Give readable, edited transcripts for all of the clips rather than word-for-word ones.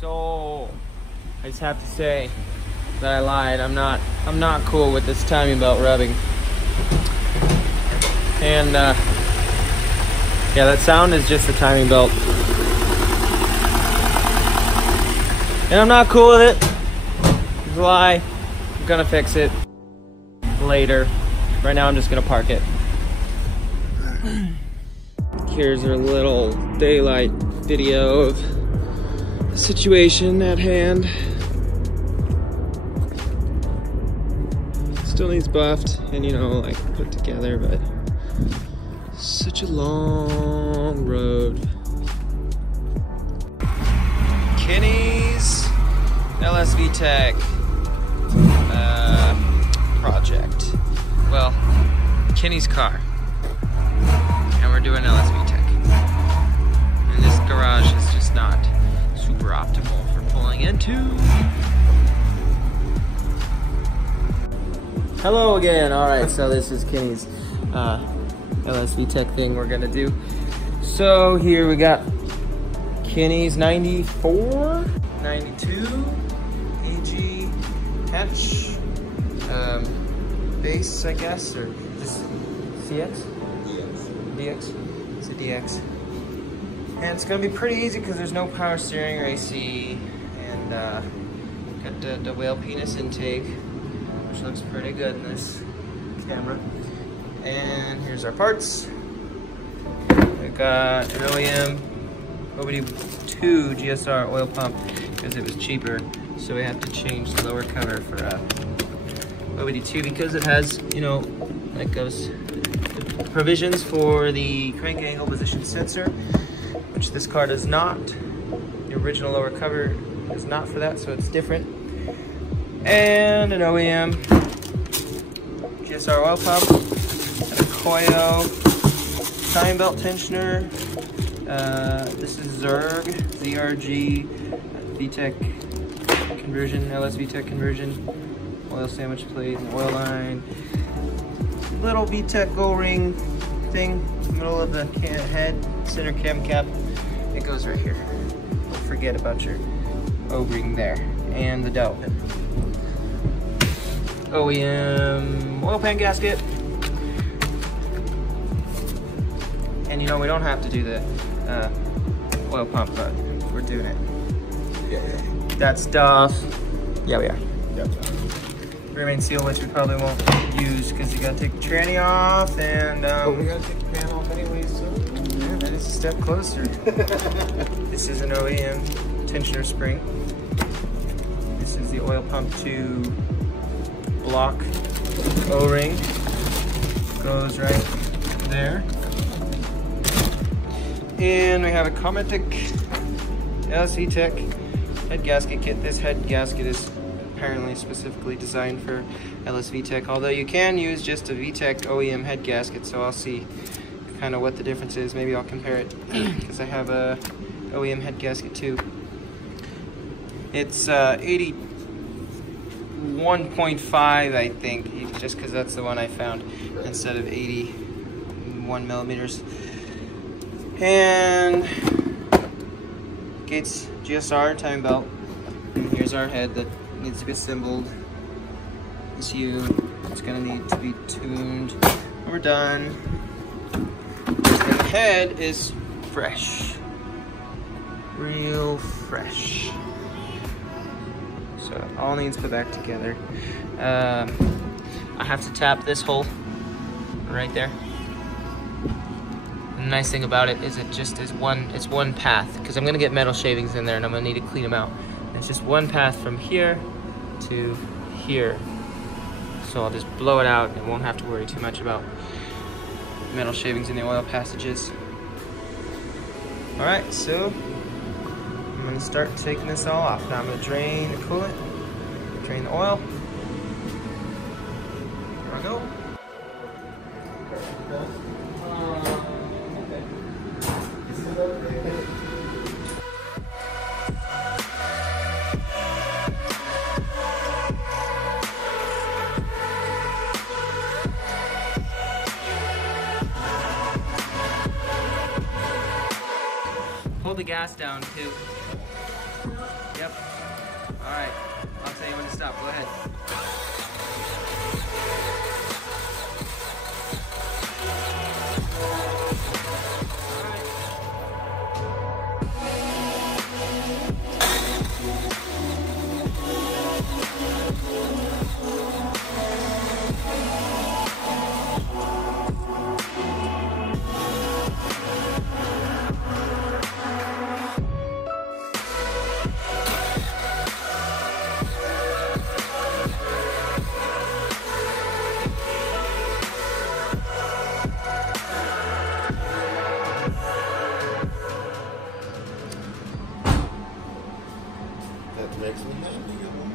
So I just have to say that I lied. I'm not cool with this timing belt rubbing. And yeah, that sound is just the timing belt. And I'm not cool with it. It's a lie. I'm gonna fix it later. Right now I'm just gonna park it. Here's our little daylight video of the situation at hand. Still needs buffed and, you know, like put together, but such a long road. Kenny's LSvtec project. Well, Kenny's car. And we're doing LSvtec. And this garage is just not super optimal for pulling into. Hello again. Alright, so this is Kenny's LSvtec thing we're gonna do. So here we got Kenny's 94, 92 AG Hatch base, I guess, or just CX? DX. It's a DX. And it's gonna be pretty easy because there's no power steering or AC, and got the whale penis intake, which looks pretty good in this camera. And here's our parts. We got an OEM OBD2 GSR oil pump because it was cheaper, so we have to change the lower cover for OBD2 because it has, you know, like those provisions for the crank angle position sensor, which this car does not. The original lower cover is not for that, so it's different. And an OEM GSR oil pump, and a Koyo timing belt tensioner. This is ZRG vtec conversion, LSvtec conversion, oil sandwich plate, and oil line. Little VTEC O-ring thing, middle of the head, center cam cap. It goes right here. Don't forget about your O-ring there, and the dowel pin. OEM oil pan gasket. And you know, we don't have to do the oil pump, but we're doing it. Yeah. That stuff. Yeah, we are. Gotcha. Remain seal, which we probably won't use because you gotta take the tranny off, and But we gotta take the pan off anyway, so yeah, that is a step closer. This is an OEM tensioner spring. This is the oil pump to block O-ring. Goes right there. And we have a Cometic LSvtec head gasket kit. This head gasket is apparently specifically designed for LSvtec, although you can use just a VTEC OEM head gasket, so I'll see kind of what the difference is. Maybe I'll compare it because I have a OEM head gasket too. It's 81.5, I think, just because that's the one I found instead of 81 millimeters. And Gates GSR timing belt. And here's our head that needs to be assembled. It's it's gonna need to be tuned when we're done. And the head is fresh, real fresh. So it all needs put back together. I have to tap this hole right there. And the nice thing about it is it just is it's one path, because I'm gonna get metal shavings in there and I'm gonna need to clean them out. And it's just one path from here to here. So I'll just blow it out and won't have to worry too much about metal shavings in the oil passages. All right, so I'm gonna start taking this all off. Now I'm gonna drain the coolant, drain the oil. Here I go. Hold the gas down too. Yep. All right. I'll tell you when to stop. Go ahead. That makes me happy. I want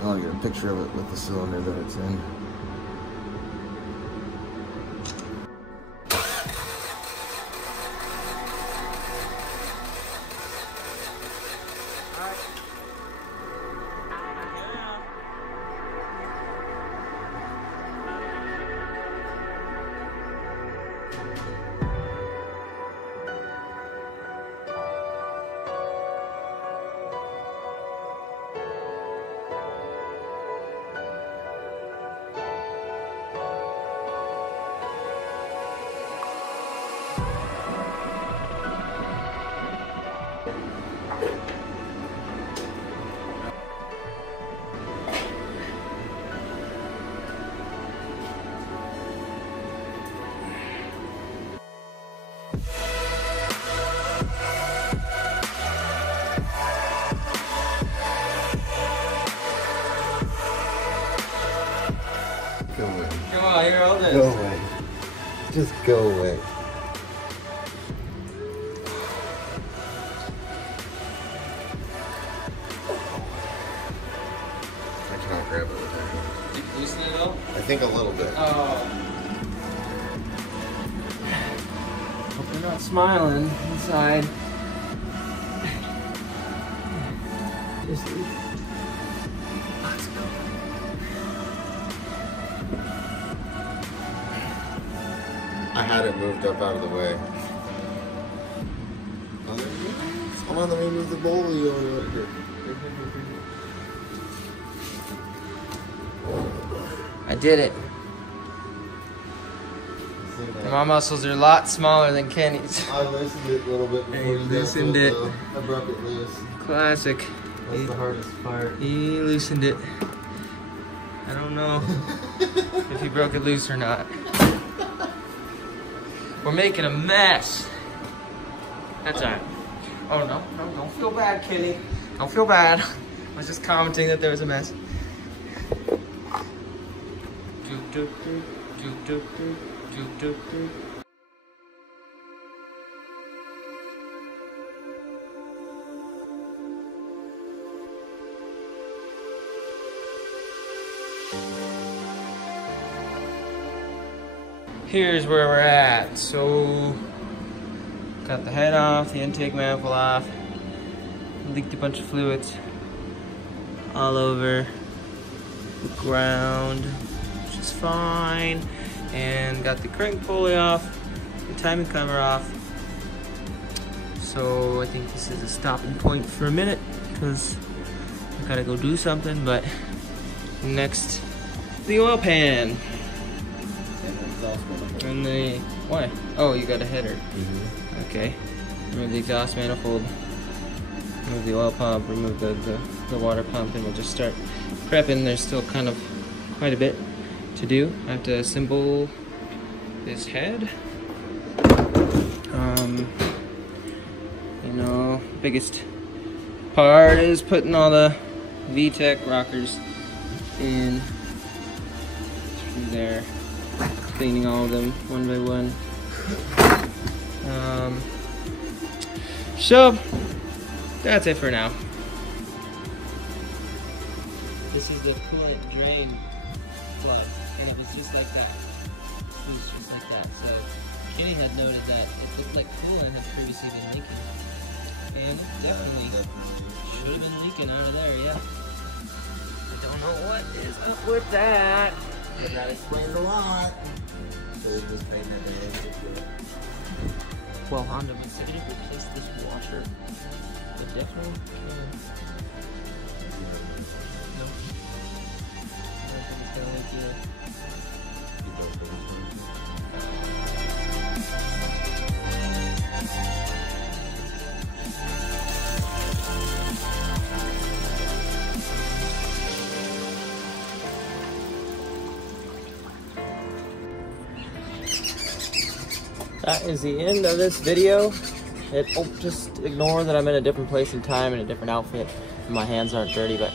to. I'll get a picture of it with the cylinder that it's in. Go away. Come on, you're all this. Go away. Just go away. I cannot grab it with that hand. Did you loosen it at all? I think a little bit. Oh. Hope you're not smiling inside. Just let's go. I had it moved up out of the way. Oh, there you go. Come on, let me move the bowlie over here. I did it. My muscles are a lot smaller than Kenny's. I loosened it a little bit before you loosened got it. to it, though. I broke it loose. Classic. That's the hardest part. He loosened it. I don't know if he broke it loose or not. We're making a mess. That's alright. Oh no, don't feel bad, Kenny. Don't feel bad. I was just commenting that there was a mess. Here's where we're at. So, got the head off, the intake manifold off, leaked a bunch of fluids all over the ground, which is fine, and got the crank pulley off, the timing cover off. So I think this is a stopping point for a minute because I gotta go do something. But next, the oil pan. And the, why? Oh, you got a header. Mm-hmm. Okay. Remove the exhaust manifold, remove the oil pump, remove the water pump, and we'll just start prepping. There's still kind of quite a bit to do. I have to assemble this head. You know, biggest part is putting all the VTec rockers in through there. Cleaning all of them one by one. So that's it for now. This is the coolant drain plug, and it was just like that. It was just like that. So Kenny had noted that it looked like coolant had previously been leaking, and it definitely should have been leaking out of there. Yeah. I don't know what is up with that. But that explains a lot. So we just paint that in. Well, Honda, my city to replace this washer. But definitely can. No. I don't think it's gonna look good. That is the end of this video. Just ignore that I'm in a different place and time in a different outfit. My hands aren't dirty, but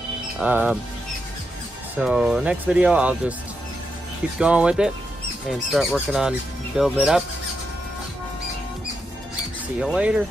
so next video I'll just keep going with it and start working on building it up. See you later.